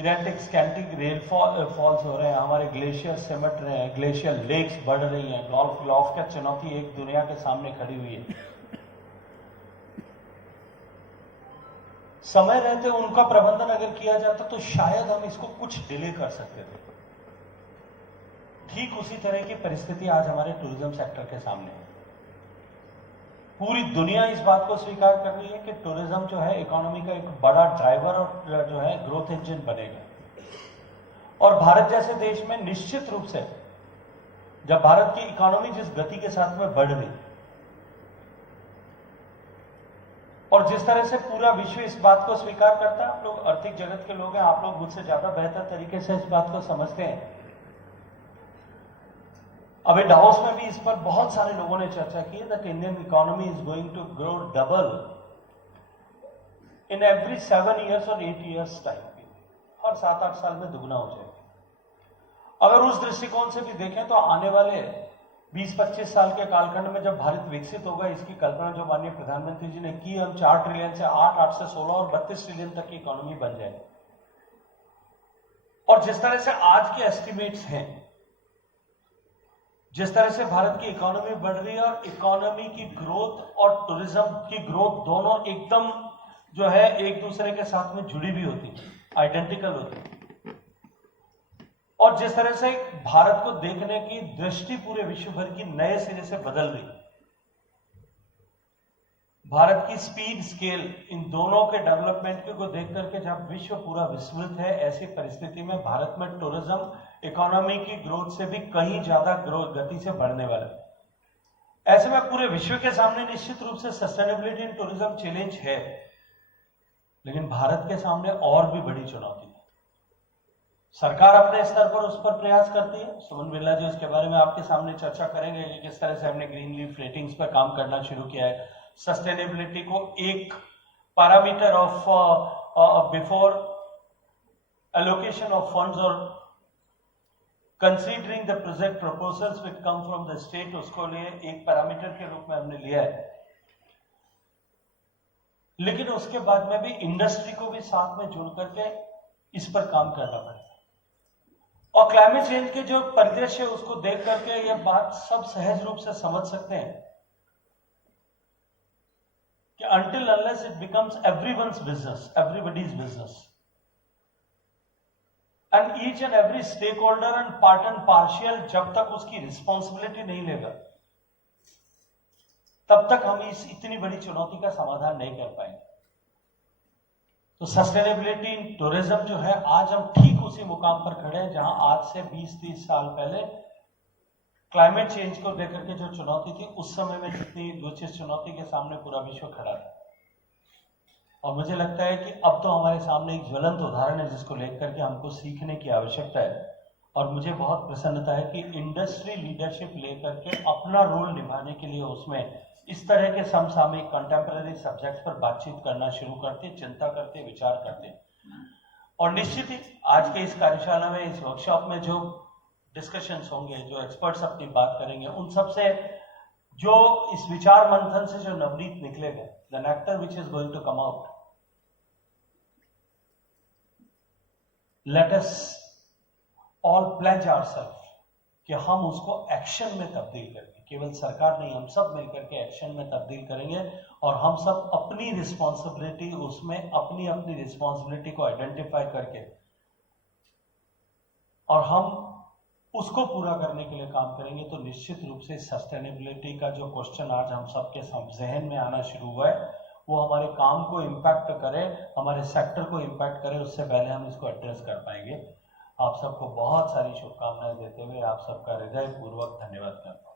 Erratic स्कैंटिक rainfalls हो रहे हैं, हमारे ग्लेशियर सिमट रहे हैं, ग्लेशियर लेक्स बढ़ रही हैं, गल्फ लॉफ का चुनौती एक दुनिया के सामने खड़ी हुई है। समय रहते उनका प्रबंधन अगर किया जाता तो शायद हम इसको कुछ डिले कर सकते थे। ठीक उसी तरह की परिस्थिति आज हमारे टूरिज्म सेक्टर के सामने है। पूरी दुनिया इस बात को स्वीकार कर रही है कि टूरिज्म जो है इकोनॉमी का एक बड़ा ड्राइवर और जो है ग्रोथ इंजन बनेगा। और भारत जैसे देश में निश्चित रूप से जब भारत की इकोनॉमी जिस गति के साथ में बढ़ रही और जिस तरह से पूरा विश्व इस बात को स्वीकार करता है, आप लोग आर्थिक जगत के लोग हैं, आप लोग मुझसे ज्यादा बेहतर तरीके से इस बात को समझते हैं। अभी डावोस में भी इस पर बहुत सारे लोगों ने चर्चा की है that Indian economy is going to grow double in every 7 years और 8 years टाइम पीरियड। हर 7-8 साल में दुगना हो जाएगा। अगर उस दृष्टिकोण से भी देखें तो आने वाले 20-25 साल के कालखंड में जब भारत विकसित होगा, इसकी कल्पना जो माननीय प्रधानमंत्री जी ने की, हम 4 ट्रिलियन से 8 से 16 और 32 ट्रिलियन तक की इकोनॉमी बन जाएगी। और जिस तरह से आज के एस्टिमेट्स हैं, जिस तरह से भारत की इकोनॉमी बढ़ रही है और इकोनॉमी की ग्रोथ और टूरिज्म की ग्रोथ दोनों एकदम जो है एक दूसरे के साथ में जुड़ी भी होती है, आइडेंटिकल होती है। और जिस तरह से भारत को देखने की दृष्टि पूरे विश्व भर की नए सिरे से बदल रही, भारत की स्पीड स्केल इन दोनों के डेवलपमेंट को देख करके जब विश्व पूरा विस्मृत है, ऐसी परिस्थिति में भारत में टूरिज्म इकोनॉमी की ग्रोथ से भी कहीं ज्यादा ग्रोथ गति से बढ़ने वाला है। ऐसे में पूरे विश्व के सामने निश्चित रूप से सस्टेनेबिलिटी इन टूरिज्म चैलेंज है, लेकिन भारत के सामने और भी बड़ी चुनौती है। सरकार अपने स्तर पर उस पर प्रयास करती है। सुमन बिरला जी इसके बारे में आपके सामने चर्चा करेंगे कि किस तरह से हमने ग्रीन लीफ रेटिंग्स पर काम करना शुरू किया है, सस्टेनेबिलिटी को एक parameter of before allocation of funds और considering the project proposals which come from the state, उसको लिए एक पैरामीटर के रूप में हमने लिया है। लेकिन उसके बाद में भी इंडस्ट्री को भी साथ में जुड़ करके इस पर काम करना पड़ेगा। और क्लाइमेट चेंज के जो परिदृश्य है उसको देख करके यह बात सब सहज रूप से समझ सकते हैं कि until unless it becomes everyone's business, everybody's business, and each and every stakeholder and part and partial जब तक उसकी रिस्पॉन्सिबिलिटी नहीं लेगा, तब तक हम इस इतनी बड़ी चुनौती का समाधान नहीं कर पाएंगे। तो सस्टेनेबिलिटी इन टूरिज्म जो है, आज हम ठीक उसी मुकाम पर खड़े हैं जहां आज से 20-30 साल पहले क्लाइमेट चेंज को लेकर के जो चुनौती थी, उस समय में जिस चुनौती के सामने पूरा विश्व खड़ा था। और मुझे लगता है कि अब तो हमारे सामने एक ज्वलंत उदाहरण है जिसको लेकर के हमको सीखने की आवश्यकता है। और मुझे बहुत प्रसन्नता है कि इंडस्ट्री लीडरशिप लेकर के अपना रोल निभाने के लिए उसमें इस तरह के समसामयिक कंटेम्पररी सब्जेक्ट्स पर बातचीत करना शुरू करते, चिंता करते, विचार करते। और निश्चित ही आज के इस कार्यशाला में, इस वर्कशॉप में जो डिस्कशंस होंगे, जो एक्सपर्ट्स अपनी बात करेंगे, उन सब से जो इस विचार मंथन से जो नवनीत निकलेगा, the nectar which is going to come out, let us all pledge ourselves कि हम उसको एक्शन में तब्दील करके, केवल सरकार नहीं, हम सब मिलकर के एक्शन में तब्दील करेंगे। और हम सब अपनी रिस्पॉन्सिबिलिटी, उसमें अपनी अपनी रिस्पॉन्सिबिलिटी को आइडेंटिफाई करके और हम उसको पूरा करने के लिए काम करेंगे, तो निश्चित रूप से सस्टेनेबिलिटी का जो क्वेश्चन आज हम सबके जहन में आना शुरू हुआ है, वो हमारे काम को इम्पैक्ट करे, हमारे सेक्टर को इम्पैक्ट करे, उससे पहले हम इसको एड्रेस कर पाएंगे। आप सबको बहुत सारी शुभकामनाएं देते हुए आप सबका हृदयपूर्वक धन्यवाद करता हूं।